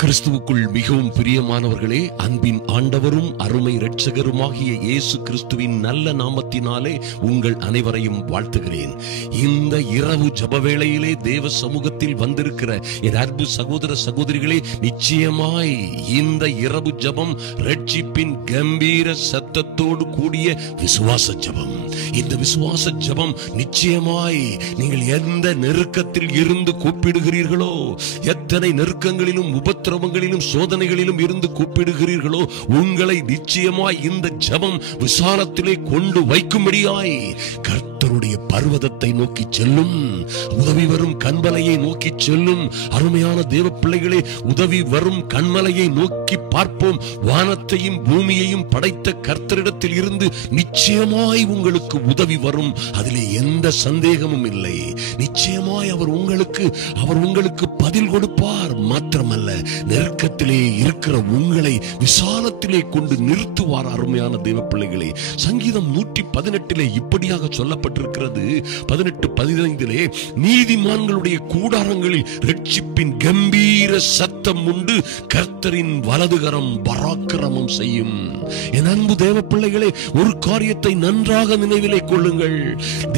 கிறிஸ்துவுக்குள் மிகவும் பிரியமானவர்களே, அன்பின் ஆண்டவரும் அருமை இரட்சகருமாகிய இயேசு கிறிஸ்துவின் நல்ல நாமத்தினாலே உங்கள் அனைவரையும் வாழ்த்துகிறேன். இந்த இரவு ஜப வேளையிலே தேவ சமூகத்தில் வந்திருக்கிற என் அன்பு சகோதர சகோதரிகளே, நிச்சயமாய் இந்த இரவு ஜபம் ரட்சிப்பின் கம்பீர சத்தத்தோடு கூடிய விசுவாச ஜபம். இந்த விசுவாச ஜபம் நிச்சயமாய் நீங்கள் எந்த நெருக்கத்தில் இருந்து கூப்பிடுகிறீர்களோ, எத்தனை நெருக்கங்களிலும் உபத்திரவங்களிலும் சோதனைகளிலும் இருந்து கூப்பிடுகிறீர்களோ, உங்களை நிச்சயமாய் இந்த ஜபம் விசாலத்திலே கொண்டு வைக்கும்படியாய் கர்த்தருடைய பர்வதத்தை நோக்கி செல்லும். உதவி வரும் கண்மலையை நோக்கி செல்லும். அருமையான தேவ பிள்ளைகளே, உதவி வரும் கண்மலையை நோக்கி பார்ப்போம். வானத்தையும் பூமியையும் படைத்த கர்த்தரிடத்தில் இருந்து நிச்சயமாய் உங்களுக்கு உதவி வரும். அதிலே எந்த சந்தேகமும் இல்லை. நிச்சயமாய் அவர் உங்களுக்கு பதில் கொடுப்பார். மாத்திரமல்ல, நெருக்கத்திலே இருக்கிற உங்களை விசாலத்திலே கொண்டு நிறுத்துவார். அருமையான தேவ பிள்ளைகளே, சங்கீதம் 118 இப்படியாக சொல்லப்பட்டிருக்கிறது. 18:15 நீதிமான்களுடைய கூடாரங்களில் ரட்சிப்பின் கம்பீர சத்தம் உண்டு, கர்த்தரின் வலதுகரம் பராக்கிரமம் செய்யும். என் அன்பு தேவ பிள்ளைகளே, ஒரு காரியத்தை நன்றாக நினைவிலே கொள்ளுங்கள்.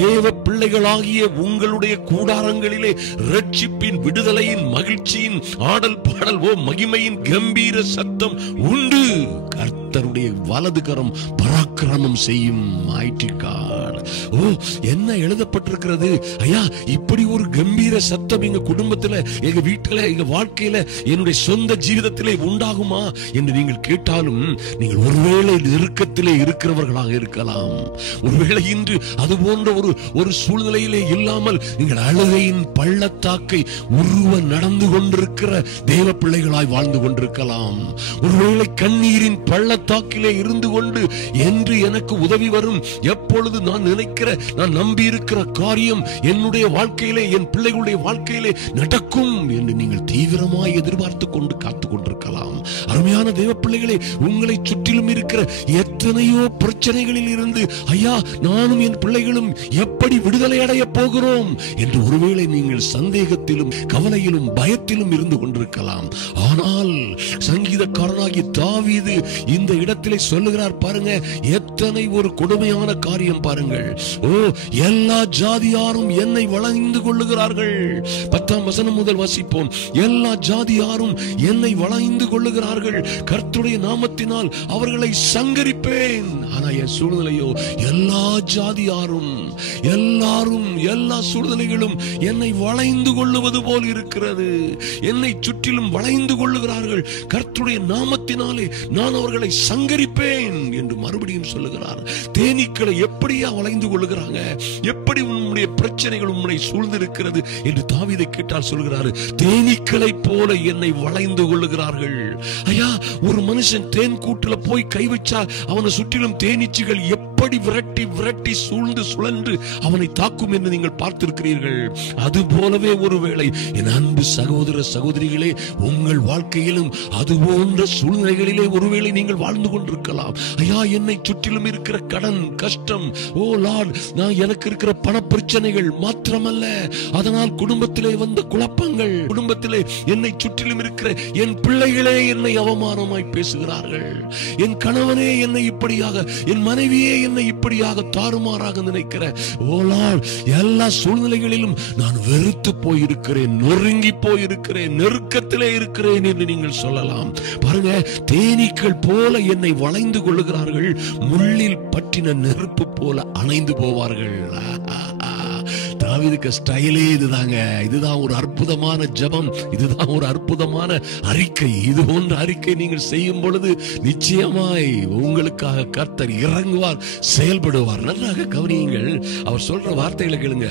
தேவ பிள்ளைகளாகிய உங்களுடைய கூடாரங்களிலே ரட்சிப்பின், விடுதலையின், மகிழ்ச்சியின், ஆடல் பாடல் மகிமையின் கம்பீர சத்தம் உண்டு. கர்த்தருடைய வலதுகரம் பராக்கிரமம் செய்யும். என்ன எழுதப்பட்டிருக்கிறது? ஐயா, இப்படி ஒரு கம்பீர சத்தம் எங்க குடும்பத்துல, எங்க வீட்டுல, எங்க வாழ்க்கையில, என்னுடைய சொந்த ஜீவிதத்திலே உண்டாகுமா என்று நீங்கள் கேட்டாலும், நீங்கள் ஒருவேளை நெருக்கத்திலே இருக்கிறவர்களாக இருக்கலாம். ஒருவேளை இன்று அது போன்ற ஒரு சூழ்நிலையிலே இல்லாமல் நீங்கள் அழுகையின் பள்ளத்தாக்கை உருவ நடந்து கொண்டிருக்கிற தேவ பிள்ளைகளாய் வாழ்ந்து கொண்டிருக்கலாம். ஒருவேளை கண்ணீரின் பள்ளத்தாக்கிலே இருந்து கொண்டு, என்று எனக்கு உதவி வரும், எப்பொழுது நான் நினைக்கிற, நான் நம்பி இருக்கிற காரியம் என்னுடைய வாழ்க்கையிலே, என் பிள்ளைகளுடைய வாழ்க்கையிலே நடக்கும் என்று நீங்கள் தீவிரமாய் எதிர்பார்த்து கொண்டு காத்து கொண்டிருக்கலாம். அருமையான தேவ பிள்ளைகளே, உங்களை சுற்றிலும் இருக்கிற எத்தனையோ பிரச்சனைகளில் இருந்து, ஐயா, நானும் என் பிள்ளைகளும் எப்படி விடுதலை அடைய போகிறோம் என்று ஒருவேளை நீங்கள் சந்தேகத்திலும் கவலையிலும் பயத்திலும் இருந்து கொண்டிருக்கலாம். ஆனால் சங்கீதக்காரனாகிய தாவீது இந்த இடத்திலே சொல்லுகிறார் பாருங்க, எத்தனை ஒரு கொடுமையான காரியம் பாருங்கள். எல்லா ஜாதியாரும் என்னை வளைந்து கொள்ளுகிறார்கள். 10ஆம் வசனம் முதல் வாசிப்போம். எல்லா ஜாதியாரும் என்னை வளைந்து கொள்ளுகிறார்கள், கர்த்தருடைய நாமத்தினால் அவர்களை சங்கரிப்பேன். ஆனா என் சூழ்நிலையோ, எல்லா ஜாதியாரும், எல்லாரும், எல்லா சூழ்நிலைகளும் என்னை வளைந்து கொள்ளுவது போல் இருக்கிறது. என்னை சுற்றிலும் வளைந்து கொள்ளுகிறார்கள், கர்த்தருடைய நாமத்தினாலே நான் அவர்களை சங்கரிப்பேன் என்று மறுபடியும் சொல்லுகிறார். தேனீக்களை எப்படியா வளைந்து கொள்ளுகிறாங்க? எப்படி உன்னுடைய பிரச்சனைகள் உன்னை சூழ்ந்திருக்கிறது என்று தாவீதை கேட்டால் சொல்கிறார், தேனீக்களை போல என்னை வளைந்து கொள்ளுகிறார்கள். ஐயா, ஒரு மனுஷன் தேன் கூட்டுல போய் கை வச்சா அவனை சுற்றிலும் தேனீச்சிகள் எப்படி விரட்டி விரட்டி சூழ்ந்து சுழன்று அவனை தாக்கும் என்று நீங்கள் பார்த்திருக்கிறீர்கள். அது போலவே ஒருவேளை என் அன்பு சகோதர சகோதரிகளே, உங்கள் வாழ்க்கையிலும் அது போன்ற சூழ்நிலைகளிலே ஒருவேளை நீங்கள் வாழ்ந்து கொண்டிருக்கலாம். ஐயா, என்னை சுற்றிலும் இருக்கிற கடன், கஷ்டம், ஓ லார்ட், நான் எனக்கு இருக்கிற பண பிரச்சனைகள் மாத்திரமல்ல, அதனால் குடும்பத்திலே வந்த குழப்பங்கள், குடும்பத்திலே என்னை சுற்றிலும் இருக்கிற என் பிள்ளைகளே என்னை அவமானமாய் பேசுகிறார்கள், என் கணவனே என்னை இப்படியாக, என் மனைவியே என்னை இப்படியாக தாறுமாறாக நினைக்கிற, ஓ லார்ட், எல்லா சூழ்நிலைகளிலும் நான் வெறுத்து போயிருக்கிறேன், நொறுங்கி போயிருக்கிறேன், நெருக்கத்திலே இருக்கிறேன் என்று நீங்கள் சொல்லலாம். பாருங்க, தேனீக்கள் போல என்னை வளைந்து கொள்ளுகிறார்கள், முள்ளில் பற்றின நெருப்பு போல அணைந்து போவார்கள். தாவீதுக்கு ஸ்டைலே இதுதாங்க. இதுதான் ஒரு அற்புதமான ஜெபம், இதுதான் ஒரு அற்புதமான அறிக்கை. இது போன்ற அறிக்கை நீங்கள் செய்யும் பொழுது நிச்சயமாய் உங்களுக்காக கர்த்தர் இறங்குவார், செயல்படுவார். நன்றாக கவனியுங்கள், அவர் சொல்ற வார்த்தைகளை கேளுங்க.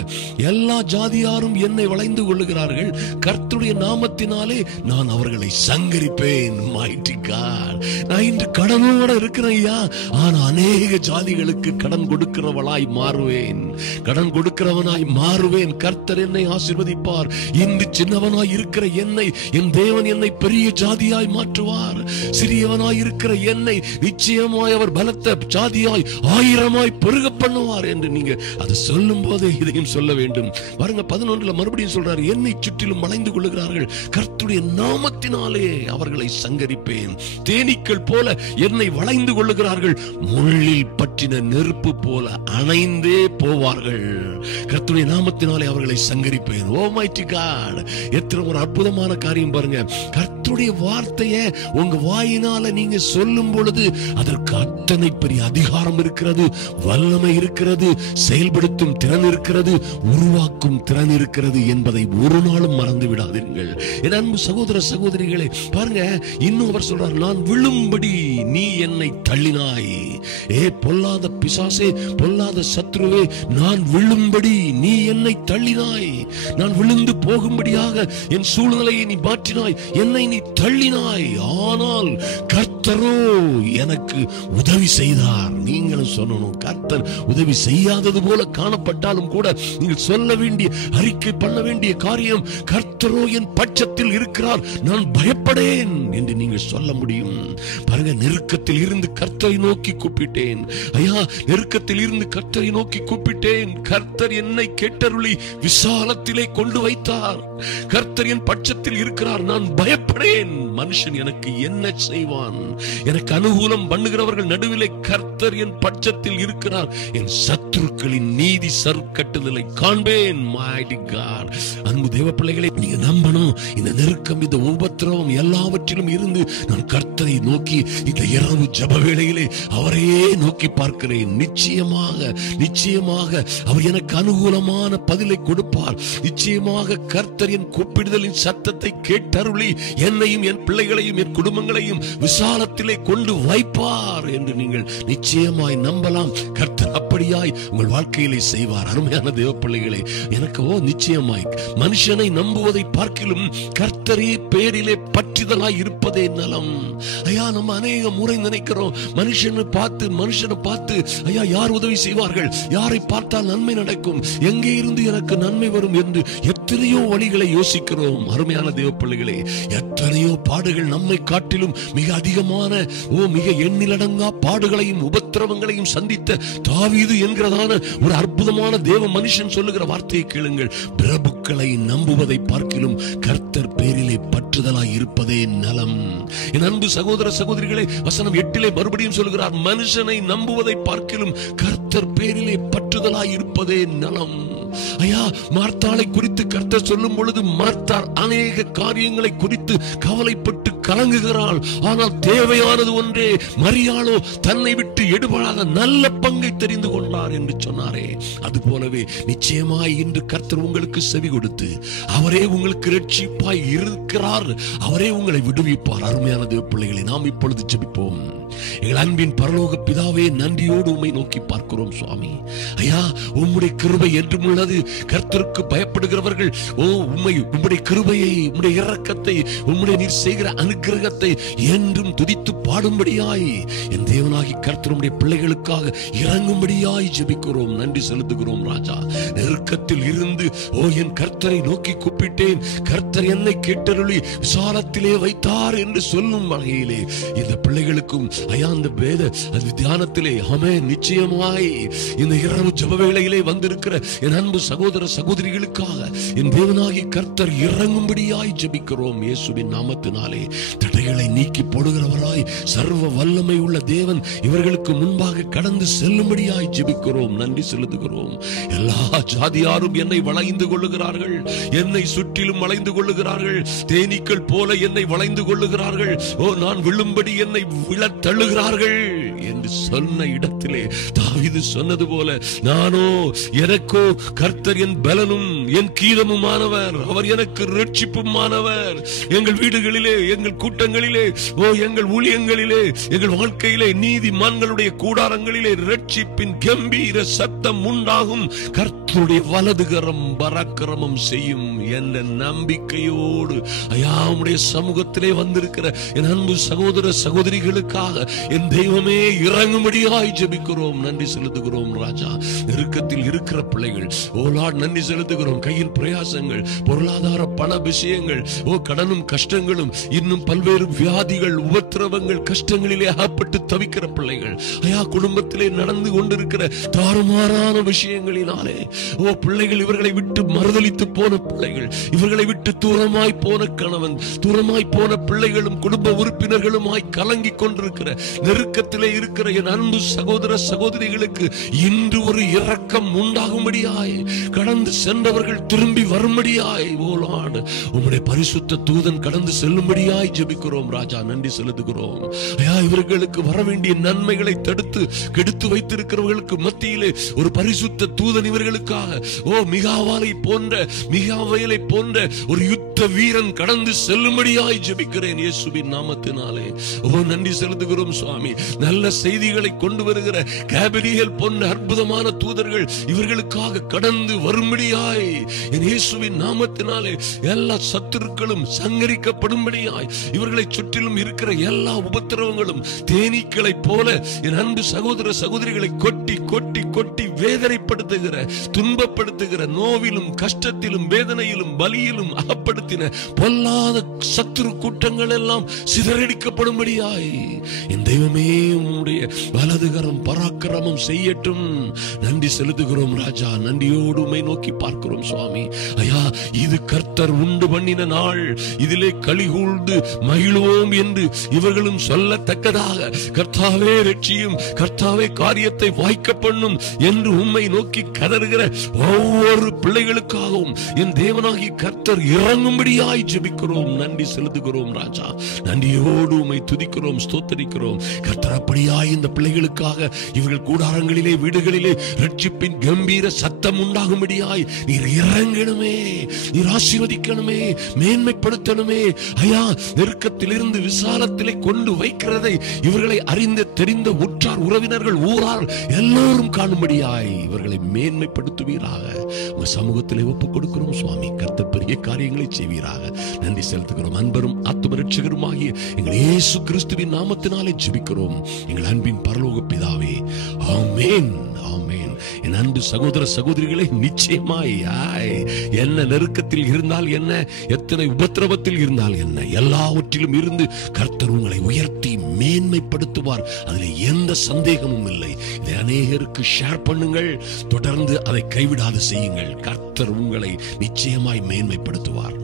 எல்லா ஜாதியாரும் என்னை வளைந்து கொள்ளுகிறார்கள், கர்த்தருடைய நாமத்தினாலே நான் அவர்களை சங்கரிப்பேன். மைட்டி காட், நான் இன்று கடனோட இருக்கிறேன் ஐயா, ஆனா அநேக ஜாதிகளுக்கு கடன் கொடுக்கிறவளாய் மாறுவேன், கடன் கொடுக்கிறவனாய் மாறுவேன். கர்த்தர் என்னை ஆசீர்வதிப்பார். இன்று சின்னவனாய் இருக்கிற என்னை என் தேவன் என்னை பெரிய ஜாதியாய் மாற்றுவார். சிறியவனாய் இருக்கிற என்னை நிச்சயமாய் அவர் பலத்த ஜாதியாய் ஆயிரமாய் பெருக பண்ணுவார் என்று நீங்க அதை சொல்லும் போதே இதையும் சொல்ல வேண்டும். பாருங்க 11 மறுபடியும் சொல்றாரு, என்னை சுற்றிலும் வளைந்து கொள்ளுகிறார்கள், கர்த்தருடைய நாமத்தினாலே அவர்களை சங்கரிப்பேன். தேனீக்கள் போல என்னை வளைந்து கொள்ளுகிறார்கள், முள்ளில் பற்றின நெருப்பு போல அணைந்தே போவார்கள். கர்த்தருடைய நாமத்தினாலே அவர்களை சங்கரிப்பேன். ஓ மைட்டி காட், எத்தனை ஒரு அற்புதமான காரியம் பாருங்க. கர்த்தருடைய வார்த்தையை உங்க வாயினால நீங்க சொல்லும் பொழுது அதற்கு அத்தனை பெரிய அதிகாரம் இருக்கிறது, வல்லமை இருக்கிறது, செயல்படுத்தும் திறன் இருக்கிறது, உருவாக்கும் திறன் இருக்கிறது என்பதை ஒரு நாளும் மறந்து விடாதீர்கள். என் அன்பு சகோதர சகோதரிகளே, பாருங்க இன்னும் அவர் சொல்றார், நான் விழும்படி நீ என்னை தள்ளினாய். பொல்லாத பிசாசே, பொல்லாத சத்ருவே, நான் விழும்படி நீ என்னை தள்ளினாய். நான் விழுந்து போகும்படியாக என் சூழ்நிலையை நீ மாற்றினாய், என்னை நீ தள்ளினாய். ஆனால் கர்த்தரோ எனக்கு உதவி செய்தார். நீங்களும் சொல்லணும், கர்த்தர் உதவி செய்யாதது போல காணப்பட்டாலும் கூட நீங்கள் சொல்ல வேண்டிய, அறிக்கை பண்ண வேண்டிய காரியம், கர்த்தரோ என் பட்சத்தில் இருக்கிறார், நான் பயப்படேன் என்று நீங்கள் சொல்ல முடியும். பாருங்க, நெருக்கத்தில் இருந்து கர்த்தரை நோக்கி கூப்பிட்டேன். ஐயா, நெருக்கத்தில் இருந்து கர்த்தரை நோக்கி கூப்பிட்டேன். கர்த்தர் என்னை கேட்டருளி விசாலத்திலே கொண்டு வைத்தார். கர்த்தர் என் பட்சத்தில் இருக்கிறார், நான் பயப்படேன். மனுஷன் எனக்கு என்ன செய்வான்? எனக்கு அனுகூலம் பண்ணுகிறவர்கள் நடுவிலே கர்த்தர் என் பட்சத்தில் இருக்கிறார். என் சத்துருக்களின் நீதி சறுக்கட்டுதலை காண்பேன். அன்பு தேவ பிள்ளைகளை, நீங்க நம்பணும், இந்த நெருக்கம், இந்த உபத்திரவம் எல்லாவற்றிலும் இருந்து நான் கர்த்தரை நோக்கி இந்த இரவு ஜெப வேளையிலே அவரையே நோக்கி பார்க்கிறேன். நிச்சயமாக நிச்சயமாக அவர் எனக்கு அனுகூலமான பதிலை கொடுப்பார். நிச்சயமாக கர்த்தர் என் கூப்பிடுதலின் சத்தத்தை கேட்டருளி என்னையும் என் பிள்ளைகளையும் என் குடும்பங்களையும் விசாலத்திலே கொண்டு வைப்பார் என்று நீங்கள் நிச்சயமாய் நம்பலாம். கர்த்தர் அப்படியாய் உங்கள் வாழ்க்கையிலே செய்வார். அருமையான தேவ பிள்ளைகளே, எனக்கு நிச்சயமாய் மனுஷனை நம்புவதை பார்க்கிலும் கர்த்தரே பேரிலே பற்றிதலாய் இருப்பதே நலம். ஐயா, நம்ம அநேக முறை நினைக்கிறோம், மனுஷனை பார்த்து ஐயா யார் உதவி செய்வார்கள், யாரை பார்த்தால் நன்மை நடக்கும், எங்கே இருந்து எனக்கு நன்மை வரும் என்று எத்தனையோ வழிகளை யோசிக்கிறோம். அருமையான தேவ பிள்ளைகளே, எத்தனையோ பாடுகள் நம்மை காட்டிலும் மிக அதிகமான மிக எண்ணிலடங்கா பாடுகளையும் உபத்திரவங்களையும் சந்தித்த தாவீது என்கிறதான ஒரு அற்புதமான தேவ மனுஷன் சொல்லுகிற வார்த்தையை கேளுங்கள். பிரபுக்களை நம்புவதை பார்க்கிலும் கர்த்தர் பேரிலே பற்றுதலாய் இருப்பதே நலம். என் அன்பு சகோதர சகோதரிகளே, வசனம் 8 மறுபடியும் சொல்லுகிறார், மனுஷனை நம்புவதை பார்க்கிலும் கர்த்தர் பேரிலே பற்றுதலாய் இருப்பதே நலம். ஐயா, மார்த்தாளை குறித்து கர்த்தர் சொல்லும் பொழுது, மார்த்தாள் அநேக காரியங்களை குறித்து கவலைப்பட்டு கலங்குகிறாள். ஆனால் தேவையானது ஒன்றே. மரியாளோ தன்னை விட்டு எடுபடாத நல்ல பங்கை தெரிந்து கொண்டார் என்று சொன்னாரே, அது போலவே நிச்சயமாய் இன்று கர்த்தர் உங்களுக்கு செவி கொடுத்து அவரே உங்களுக்கு இரட்சிப்பாய் இருக்கிறார். அவரே உங்களை விடுவிப்பார். அருமையான தேவ பிள்ளைகளை, நாம் இப்பொழுது ஜெபிப்போம். எங்கள் அன்பின் பரலோக பிதாவே, நன்றியோடு உம்மை நோக்கி பார்க்கிறோம் சுவாமி. ஐயா, உம்முடைய கிருபை என்றும் உள்ளது. கர்த்தருக்கு பயப்படுகிறவர்கள் உம்முடைய கிருபையை, உம்முடைய இரக்கத்தை, உம்முடைய நீர் செய்கிற அனுக்கிரகத்தை என்றும் துதித்து பாடும்படியாய் என் தேவனாகி கர்த்தர் உம்முடைய பிள்ளைகளுக்காக இறங்கும்படியாய் ஜெபிக்கிறோம். நன்றி செலுத்துகிறோம் ராஜா. நெருக்கத்தில் இருந்து என் கர்த்தரை நோக்கி கூப்பிட்டேன், கர்த்தர் என்னை கேட்டருளி விசாலத்திலே வைத்தார் என்று சொல்லும் வகையிலே இந்த பிள்ளைகளுக்கும் ஐயா அந்த வேத தியானத்திலே நிச்சயமாய் இந்த இரவு ஜெப வேளையிலே வந்திருக்கிற என் அன்பு சகோதர சகோதரிகளுக்காக என் தேவனாகி கர்த்தர் இறங்கும்படியாய் ஜெபிக்கிறோம். இயேசுவின் நாமத்தினாலே தடைகளை நீக்கி போடுகிறவராய் சர்வ வல்லமை உள்ள தேவன் இவர்களுக்கு முன்பாக கடந்து செல்லும்படியாய் ஜெபிக்கிறோம். நன்றி செலுத்துகிறோம். எல்லா ஜாதியாரும் என்னை வளைந்து கொள்ளுகிறார்கள், என்னை சுற்றிலும் வளைந்து கொள்ளுகிறார்கள், தேனீக்கள் போல என்னை வளைந்து கொள்ளுகிறார்கள், நான் விழும்படி என்னை விழ தள்ளுகிறார்கள் என்று சொன்ன இடத்திலே தாவீது சொன்னது போல, நானோ எனக்கோ கர்த்தர் என் பலனும் என் கீதமுமானவர், அவர் எனக்கு இரட்சிப்புமானவர். எங்கள் வீடுகளிலே, எங்கள் கூட்டங்களிலே, எங்கள் ஊழியங்களிலே, எங்கள் வாழ்க்கையிலே, நீதிமான்களுடைய கூடாரங்களிலே இரட்சிப்பின் கம்பீர சத்தம் உண்டாகும். கர்த்தருடைய வலதுகரம் பராக்கிரமம் செய்யும் என்ற நம்பிக்கையோடு ஐயா உம்முடைய சமூகத்திலே வந்திருக்கிற என் அன்பு சகோதர சகோதரிகளுக்காக என் தெய்வமே இறங்கும்படியாய் ஜெபிக்கிறோம். நன்றி செலுத்துகிறோம் ராஜா. நெருக்கத்தில் இருக்கிற பிள்ளைகள். ஓ லார்ட், நன்றி செலுத்துகிறோம். கையில் பிரயாசங்கள், பொருளாதார பண விஷயங்கள், கடனும் கஷ்டங்களும், இன்னும் பல்வேறு வியாதிகள், உபத்திரவங்கள், கஷ்டங்களிலே அகப்பட்டு தவிக்கிற பிள்ளைகள். ஐயா, குடும்பத்திலே நடந்து கொண்டிருக்கிற தாறுமாறான விஷயங்களினாலே பிள்ளைகள் இவர்களை விட்டு மறுதலித்து போன பிள்ளைகள், இவர்களை விட்டு தூரமாய் போன கணவன், தூரமாய் போன பிள்ளைகளும் குடும்ப உறுப்பினர்களுமாய் கலங்கி கொண்டிருக்கிற நெருக்கத்திலே இருக்கிற என் அன்பு சகோதர சகோதரிகளுக்கு இன்று ஒரு இரக்கம் உண்டாகும்படியாய், கடந்து சென்றவர்கள் திரும்பி வரும்படியாய், ஓ லார்ட், உம்முடைய பரிசுத்த தூதன் கடந்து செல்லும்படியாய் ஜெபிக்கிறோம் ராஜா. நன்றி செலுத்துகிறோம். ஐயா, இவர்களுக்கு வர வேண்டிய நன்மைகளை தடுத்து கெடுத்து வைத்திருக்கிறவர்களுக்கு மத்தியிலே ஒரு பரிசுத்த தூதன் இவர்களுக்காக மிகாவேலை போன்ற ஒரு யுத்த வீரன் கடந்து செல்லும்படியாய் ஜெபிக்கிறேன் இயேசுவின் நாமத்தினாலே. நன்றி செலுத்துகிறோம் சுவாமி. நல்ல செய்திகளை கொண்டு வருகிற கேபிரியல் போன்ற அற்புதமான தூதர்கள் இவர்களுக்காக கடந்து வரும்படியாய் என் இயேசுவின் நாமத்தினாலே எல்லா சத்துருக்களும் சங்கரிக்கப்படும்படியாய், இவர்களை சுற்றிலும் இருக்கிற எல்லா உபத்திரவங்களும் தேனீக்களை போல என் அன்பு சகோதர சகோதரிகளை கொட்டி கொட்டி கொட்டி வேதனைப்படுத்துகிற, துன்பப்படுத்துகிற, நோவிலும் கஷ்டத்திலும் வேதனையிலும் பலியிலும் அகப்படுத்தின பொல்லாத சத்துரு கூட்டங்கள் எல்லாம் சிதறடிக்கப்படும்படியாய் என் தெய்வமே உம்முடைய வலதுகரம் பராக்கிரமம் செய்யட்டும். நன்றி செலுத்துகிறோம் ராஜா. நன்றியோடு உம்மை நோக்கி பார்க்கிறோம் சுவாமி. ஐயா, இது கர்த்தர் உண்டு பண்ணின நாள், இதிலே களிகூர்ந்து மகிழ்வோம் என்று இவர்களும் சொல்லத்தக்கதாக கர்த்தாவே ரட்சியும், கர்த்தாவே காரியத்தை வாய்க்க பண்ணும் என்று உம்மை நோக்கி கதறுகிற ஒவ்வொரு பிள்ளைகளுக்காகவும் என் தேவனாகி கர்த்தர் இறங்கும்படியாய் ஜெபிக்கிறோம். நன்றி செலுத்துகிறோம் ராஜா. நன்றியோடு உம்மை துதிக்கிறோம், ஸ்தோத்தரிக்கிறோம். கர்த்தர் அப்படியாய் இந்த பிள்ளைகளுக்காக இவர்கள் கூடாரங்களிலே, வீடுகளிலே ரட்சிப்பின் கம்பீர சத்தம் உண்டாகும்படியாய் நீர் இறங்கணுமே, நீர் ஆசீர்வதிக்கணுமே, மேன்மைப்படுத்தணுமே. ஐயா, நெருக்கத்திலிருந்து விசாலத்திலே கொண்டு வைக்கிறதை இவர்களை அறிந்த தெரிந்த உற்றார் உறவினர்கள் ஊரார் எல்லோரும் காணும்படியாய் இவர்களை மேன்மைப்படுத்துவீராக. உங்க சமூகத்திலே ஒப்புக் கொடுக்கிறோம் சுவாமி. கர்த்தர் பெரிய காரியங்களை செய்வீராக. நன்றி செலுத்துகிறோம். அன்பரும் ஆத்தும ரட்சகருமாகிய எங்கள் இயேசு கிறிஸ்துவின் நாமத்தினாலே ஜெபிக்கிறோம் எங்கள் அன்பின் பரலோக பிதாவே. ஆமென், ஆமென். என் அன்பு சகோதர சகோதரிகளை, நிச்சயமாய் என்ன நெருக்கத்தில் இருந்தால் என்ன, எத்தனை உபத்திரவத்தில் இருந்தால் என்ன, எல்லாவற்றிலும் இருந்து கர்த்தர் உங்களை உயர்த்தி மேன்மைப்படுத்துவார். அதில் எந்த சந்தேகமும் இல்லை. இதை அநேகருக்கு ஷேர் பண்ணுங்கள். தொடர்ந்து அதை கைவிடாது செய்யுங்கள். கர்த்தர் உங்களை நிச்சயமாய் மேன்மைப்படுத்துவார்.